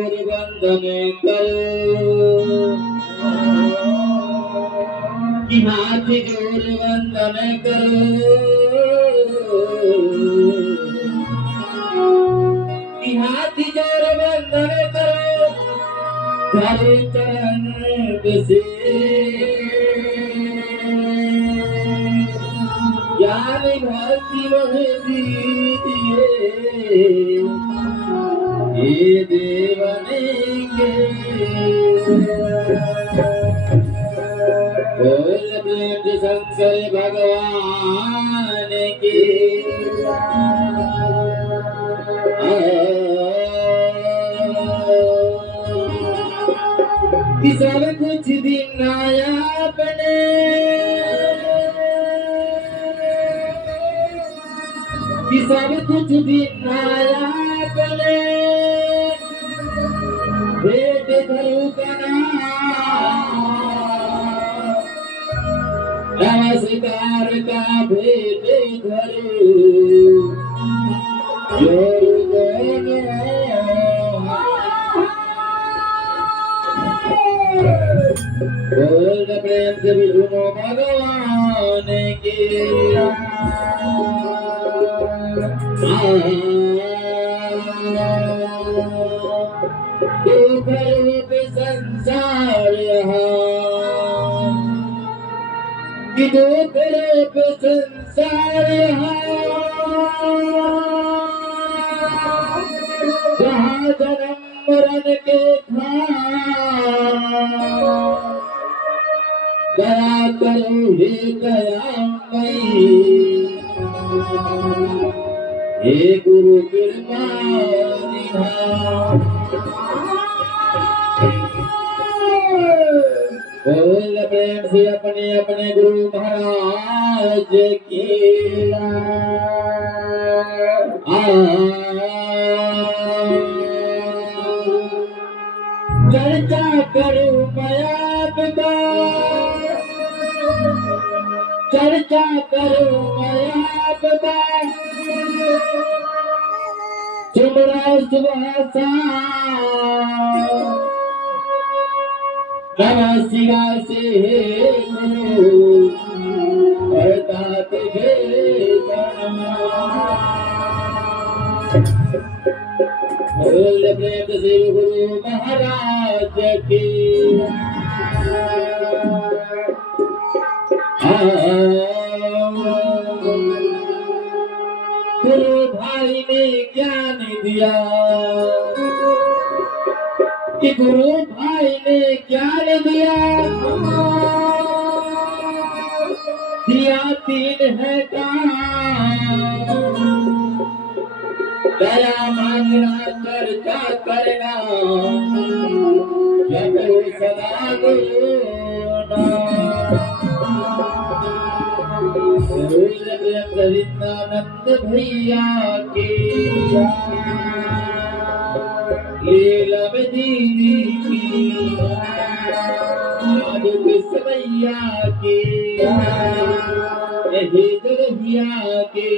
जोर बंधन करो कि हाथ जोर बंधन करो कि हाथ जोर बंधन करो तारे चरण बसे ज्ञान भक्ति वह दीजिए ये देवनेंगे बोल प्रेम शंकर भगवान की कि सब कुछ दिन आया अपने कि सब कुछ दिन आया अपने भेद धरू कना नमस्कार का भेद धरू जोर बोल प्रेम से विष्णु भगवान की दुख रूप संसार कि दुख रूप संसार जहाँ जन्म मरण के दया करो हे दयामयी हे गुरु कृपा निधान बोल प्रेम से अपने अपने गुरु महाराज की चर्चा करो मैं आपका चर्चा करो मैं आपका सुमरा सुबह नमस्कार से करता तुझे बोल प्रेम से गुरु महाराज की गुरु भाई ने ज्ञान दिया कि गुरु भाई ने ज्ञान दिया तीन है दया मांगना चर्चा करना जब सदा गुरु नंद भैया की लीला में दीदी की भैया की जगहिया की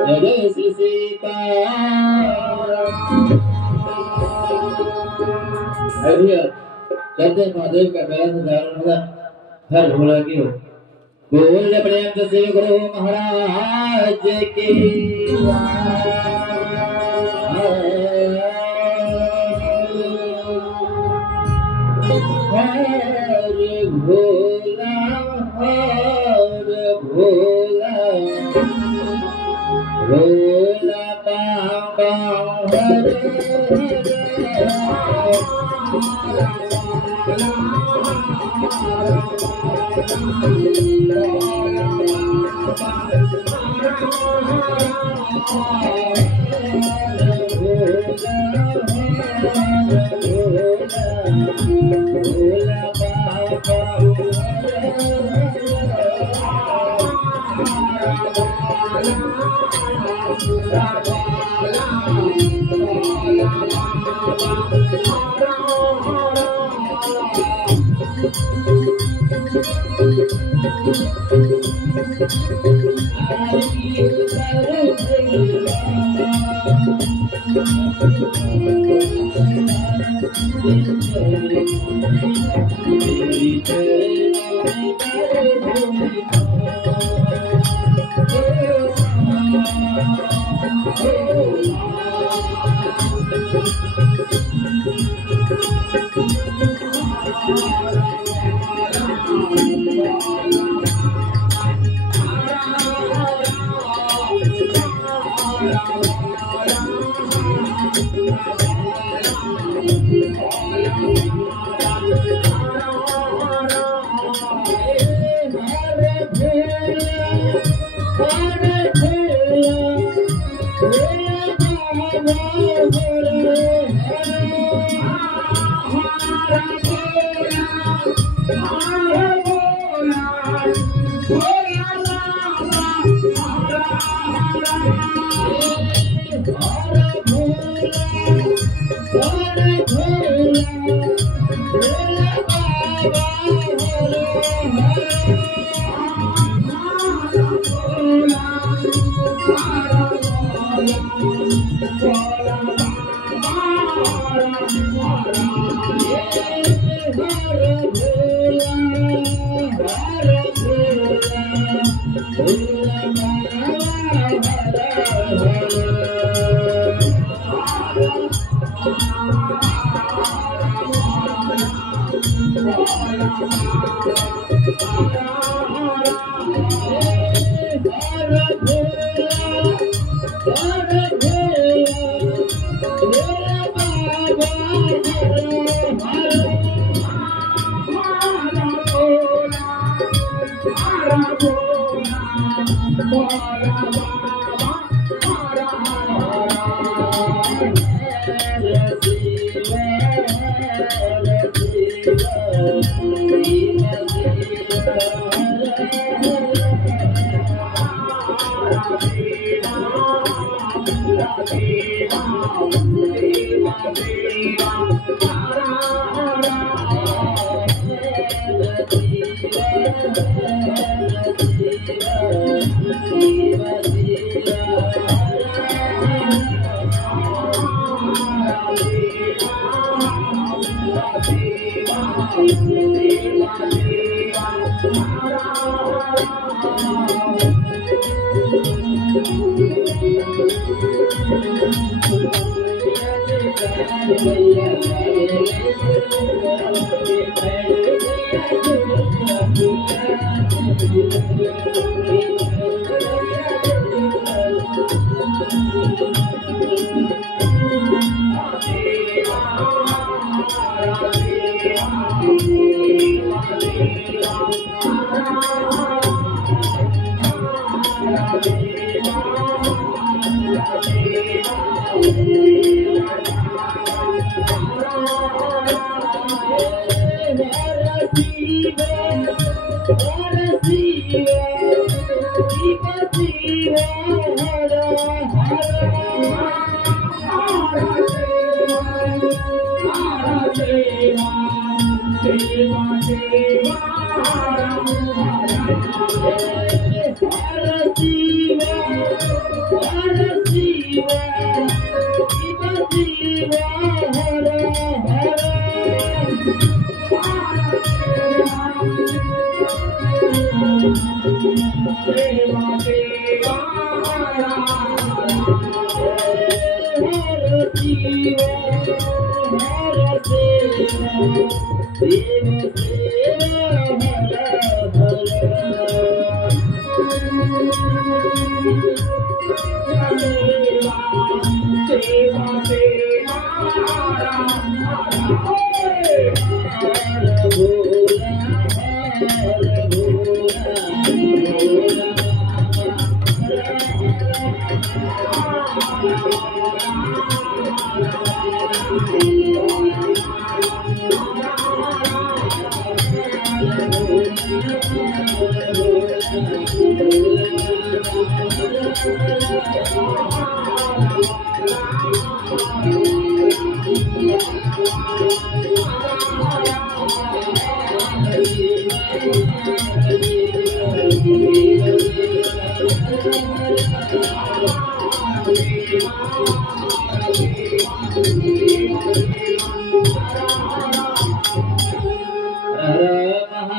जगस सीता चलते महादेव का पहला साधारण था हर भोला की हो बोल प्रेम से गुरु महाराज की हर भोला भोला बाबा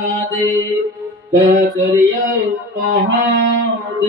महादेव दया करियो महादेव।